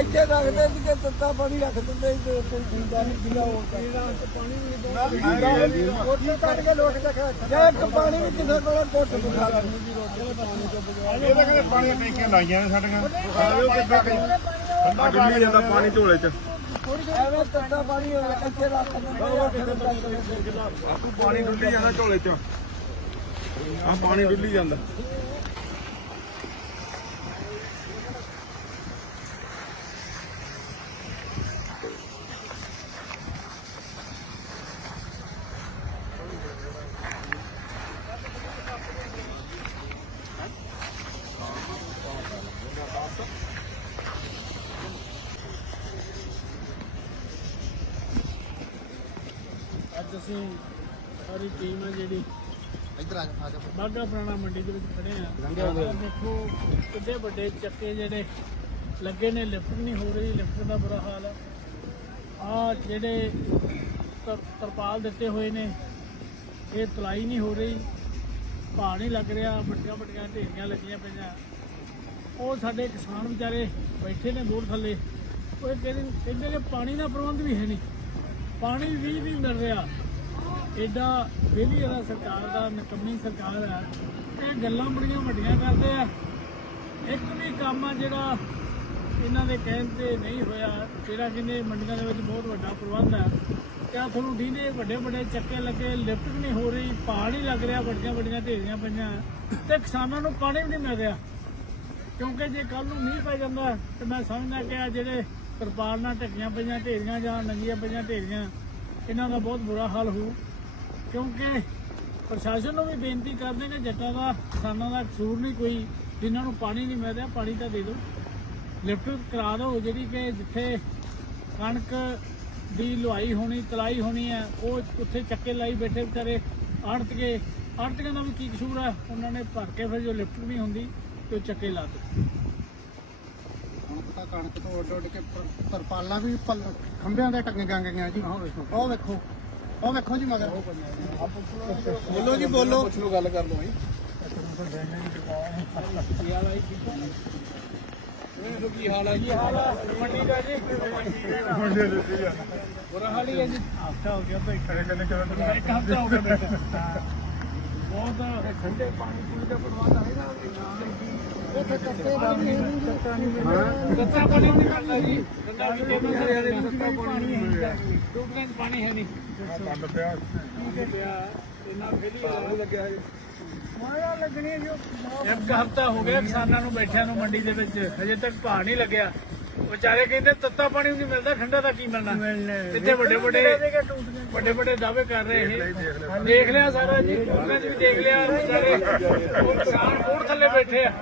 ਇੱਥੇ ਰੱਖਦੇ ਸੀ ਕਿ ਤੱਤਾ ਪਾਣੀ ਰੱਖ ਦਿੰਦੇ ਸੀ ਤੇ ਕੋਈ ਪੀਂਦਾ ਨਹੀਂ ਪੀਣਾ ਹੋਰ ਪਾਣੀ ਵੀ ਰੋਟੀ ਕੱਢ ਕੇ ਲੋਟ ਕੇ ਖਾ ਜਾਂ ਇੱਕ ਪਾਣੀ ਵੀ ਕਿਸੇ ਕੋਲ ਘੁੱਟ ਕੇ ਖਾ ਲੈਣੀ। ਜੀ ਰੋਟੀ ਪਾਣੀ ਤੋਂ ਬਗੈਰ। ਇਹ ਤਾਂ ਕਹਿੰਦੇ ਪਾਣੀ ਟੈਂਕੀਆਂ ਲਾਈਆਂ ਨੇ ਸਾਡੀਆਂ। ਆਇਓ ਕਿੱਦਾਂ ਠੰਡਾ ਡੁੱਲੀ ਜਾਂਦਾ ਪਾਣੀ ਝੋਲੇ 'ਚ। ਐਵੇਂ ਤੱਤਾ ਪਾਣੀ ਇੱਥੇ ਰੱਖ ਦਿੰਦੇ ਪਾਣੀ ਡੁੱਲੀ ਜਾਂਦਾ ਝੋਲੇ 'ਚ। ਆ ਪਾਣੀ ਡੁੱਲੀ ਜਾਂਦਾ। ਅੱਜ ਅਸੀਂ ਸਾਰੀ ਟੀਮ ਆ ਜਿਹੜੀ ਇੱਧਰ ਆ ਜਾ ਬਾਗਾ ਪੁਰਾਣਾ ਮੰਡੀ ਦੇ ਵਿੱਚ ਖੜੇ ਆ ਦੇਖੋ ਕਿੱਡੇ ਵੱਡੇ ਚੱਕੇ ਜਿਹੜੇ ਲੱਗੇ ਨੇ ਲਿਫਟ ਨਹੀਂ ਹੋ ਰਹੀ ਲਿਫਟ ਦਾ ਬੁਰਾ ਹਾਲ ਆ ਆ ਜਿਹੜੇ ਤਰ- ਤਰਪਾਲ ਦਿੱਤੇ ਹੋਏ ਨੇ ਇਹ ਤਲਾਈ ਨਹੀਂ ਹੋ ਰਹੀ। ਭਾਅ ਨਹੀਂ ਲੱਗ ਰਿਹਾ ਵੱਡੀਆਂ ਵੱਡੀਆਂ ਢੇਰੀਆਂ ਲੱਗੀਆਂ ਪਈਆਂ। ਉਹ ਸਾਡੇ ਕਿਸਾਨ ਵਿਚਾਰੇ ਬੈਠੇ ਨੇ ਬੋਰ ਥੱਲੇ। ਉਹ ਕਹਿੰਦੇ ਕਹਿੰਦੇ ਕਿ ਪਾਣੀ ਦਾ ਪ੍ਰਬੰਧ ਵੀ ਹੈ ਨਹੀਂ। ਪਾਣੀ ਵੀ ਨਹੀਂ ਮਿਲ ਰਿਹਾ। ਐਡਾ ਵਿਹਲੀ ਜਿਹੜਾ ਸਰਕਾਰ ਦਾ, ਨਕਮੀ ਸਰਕਾਰ ਹੈ, ਇਹ ਗੱਲਾਂ ਬੜੀਆਂ ਵੱਡੀਆਂ ਕਰਦੇ ਆ। ਇੱਕ ਵੀ ਕੰਮ ਆ ਜਿਹੜਾ ਇਹਨਾਂ ਦੇ ਕਹਿਣ ਤੇ ਨਹੀਂ ਹੋਇਆ, ਜਿਹੜਾ ਕਹਿੰਦੇ ਮੰਡੀਆਂ ਦੇ ਵਿੱਚ ਬਹੁਤ ਵੱਡਾ ਪ੍ਰਬੰਧ ਹੈ ਕਿਆ ਤੁਹਾਨੂੰ ਦੀਨੇ ਵੱਡੇ ਵੱਡੇ ਚੱਕੇ ਲੱਗੇ, ਲਿਫਟ ਵੀ ਨਹੀਂ ਹੋ ਰਹੀ, ਪਹਾੜ ਹੀ ਲੱਗ ਰਿਹਾ, ਵੱਡੀਆਂ ਵੱਡੀਆਂ ਢੇਰੀਆਂ ਪਈਆਂ, ਤੇ ਕਿਸਾਨਾਂ ਨੂੰ ਪਾਣੀ ਵੀ ਨਹੀਂ ਮਿਲ ਰਿਹਾ। ਕਿਉਂਕਿ ਜੇ ਕੱਲ ਨੂੰ ਮੀਂਹ ਪੈ ਜਾਂਦਾ, ਤੇ ਮੈਂ ਸਮਝਦਾ ਕਿ ਆ ਜਿਹੜੇ ਤਰਪਾਲ ਨਾਲ ਢੱਕੀਆਂ ਪਈਆਂ, ਢੇਰੀਆਂ ਜਾਂ ਨੰਗੀਆਂ ਪਈਆਂ ਢੇਰੀਆਂ, ਇਹਨਾਂ ਦਾ ਬਹੁਤ ਬੁਰਾ ਹਾਲ ਹੋਊ। ਕਿਉਂਕਿ ਪ੍ਰਸ਼ਾਸਨ ਨੂੰ ਵੀ ਬੇਨਤੀ ਕਰਦੇ ਕਿ ਜੱਟਾਂ ਦਾ ਕਿਸਾਨਾਂ ਦਾ ਕਸੂਰ ਨਹੀਂ ਕੋਈ ਜਿਨ੍ਹਾਂ ਨੂੰ ਪਾਣੀ ਨਹੀਂ ਮਿਲ ਰਿਹਾ ਪਾਣੀ ਤਾਂ ਦੇ ਦਿਓ। ਲਿਫਟ ਕਰਾ ਦਿਓ ਜਿਹੜੀ ਕਿ ਜਿੱਥੇ ਕਣਕ ਦੀ ਲੁਹਾਈ ਹੋਣੀ ਤਲਾਈ ਹੋਣੀ ਹੈ ਉਹ ਉੱਥੇ ਚੱਕੇ ਲਾਈ ਬੈਠੇ ਵਿਚਾਰੇ ਆੜਤ ਕੇ ਆੜਤੀਆਂ ਦਾ ਵੀ ਕੀ ਕਸੂਰ ਹੈ? ਉਹਨਾਂ ਨੇ ਭਰ ਕੇ ਫਿਰ ਜੋ ਲਿਫਟ ਨਹੀਂ ਹੁੰਦੀ ਤੇ ਉਹ ਚੱਕੇ ਲਾ ਦਿੱਤੇ ਹੁਣ ਪਤਾ ਕਣਕ ਤੋਂ ਉੱਡ ਉੱਡ ਕੇ ਤਰਪਾਲਾਂ ਵੀ ਖੰਭਿਆਂ ਦੇ ਟੰਗੇ ਗੰਗ ਗਈਆਂ ਜੀ। ਉਹ ਵੇਖੋ। ਉਹ ਵੇਖੋ। ਉਹ ਵੇਖੋ ਜੀ ਮਗਰ। ਬੋਲੋ ਜੀ ਬੋਲੋ। ਪੁੱਛ ਲਓ ਗੱਲ ਕਰ ਲਓ ਜੀ ਕੀ ਹਾਲ ਹੈ ਜੀ ਹਾਲ ਮੰਡੀ ਦਾ ਜੀ ਬੁਰਾ ਹਾਲ ਹੀ ਹੈ ਜੀ। ਹਫਤਾ ਹੋ ਗਿਆ ਤਾਂ ਖੜੇ ਕਰਨੇ ਕਰਨ ਇੱਕ ਹਫ਼ਤਾ ਹੋ ਗਿਆ ਬਹੁਤ ਠੰਡੇ ਪਾਣੀ ਪੂਰੀ ਦਾ ਪ੍ਰਬੰਧ ਹੈ ਨਾ ਕੱਤੇ ਪਾਣੀ ਨਹੀਂ। ਚੱਕਾ ਨਹੀਂ। ਗੱਤਾ ਪਾਣੀ ਨਹੀਂ ਕਰਦਾ ਜੀ। ਟੂਟੀਆਂ 'ਚ ਪਾਣੀ ਹੈ ਨਹੀਂ ਬੰਦ ਪਿਆ ਪਿਆ ਇਹਨਾਂ ਫੇਲੀ ਲੱਗਿਆ ਹੈ ਮਾਇਆ ਲੱਗਣੀ ਹੈ ਜੋ ਇੱਕ ਹਫ਼ਤਾ ਹੋ ਗਿਆ ਕਿਸਾਨਾਂ ਨੂੰ ਬੈਠਿਆਂ ਨੂੰ ਮੰਡੀ ਦੇ ਵਿੱਚ। ਹਜੇ ਤੱਕ ਭਾਅ ਨਹੀਂ ਲੱਗਿਆ। ਵਿਚਾਰੇ ਕਹਿੰਦੇ ਤੱਤਾ ਪਾਣੀ ਵੀ ਨਹੀਂ ਮਿਲਦਾ ਠੰਡਾ ਤਾਂ ਕੀ ਮਿਲਣਾ? ਇੱਥੇ ਵੱਡੇ ਵੱਡੇ ਵੱਡੇ ਵੱਡੇ ਦਾਅਵੇ ਕਰ ਰਹੇ ਇਹ। ਦੇਖ ਲਿਆ ਸਾਰਾ ਜੀ ਉਹਨਾਂ 'ਚ ਵੀ ਦੇਖ ਲਿਆ ਵਿਚਾਰੇ। ਉਹ ਕਿਸਾਨ ਕੋੜ ਥੱਲੇ ਬੈਠੇ ਆ?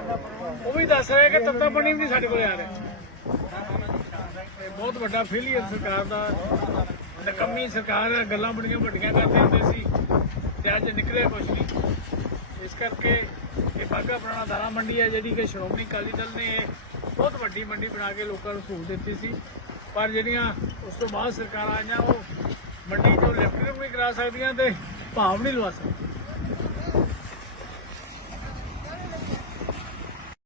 ਉਹ ਵੀ ਦੱਸ ਰਹੇ ਕਿ ਤੱਤਾ ਪਾਣੀ ਵੀ ਨਹੀਂ ਸਾਡੇ ਕੋਲ ਆ ਰਿਹਾ। ਇਹ ਬਹੁਤ ਵੱਡਾ ਫੇਲੀਅਰ ਸਰਕਾਰ ਦਾ। ਨਕੰਮੀ ਸਰਕਾਰ ਹੈ ਗੱਲਾਂ ਬੜੀਆਂ ਵੱਡੀਆਂ ਕਰਦੇ ਹੁੰਦੇ ਸੀ ਤੇ ਅੱਜ ਨਿਕਲਿਆ ਕੁਛ ਨਹੀਂ। ਇਸ ਕਰਕੇ ਇਹ ਬਾਗਾ ਪੁਰਾਣਾ ਦਾਣਾ ਮੰਡੀ ਹੈ ਜਿਹੜੀ ਕਿ ਸ਼੍ਰੋਮਣੀ ਅਕਾਲੀ ਦਲ ਨੇ ਬਹੁਤ ਵੱਡੀ ਮੰਡੀ ਬਣਾ ਕੇ ਲੋਕਾਂ ਨੂੰ ਸਹੂਲਤ ਦਿੱਤੀ ਸੀ। ਪਰ ਜਿਹੜੀਆਂ ਉਸ ਤੋਂ ਬਾਅਦ ਸਰਕਾਰਾਂ ਆਈਆਂ, ਉਹ ਮੰਡੀ ਤੋਂ ਲਿਫਟ ਵੀ ਕਰਾ ਸਕਦੀਆਂ ਤੇ ਭਾਵ ਨਹੀਂ ਲਵਾ ਸਕਦੀਆਂ।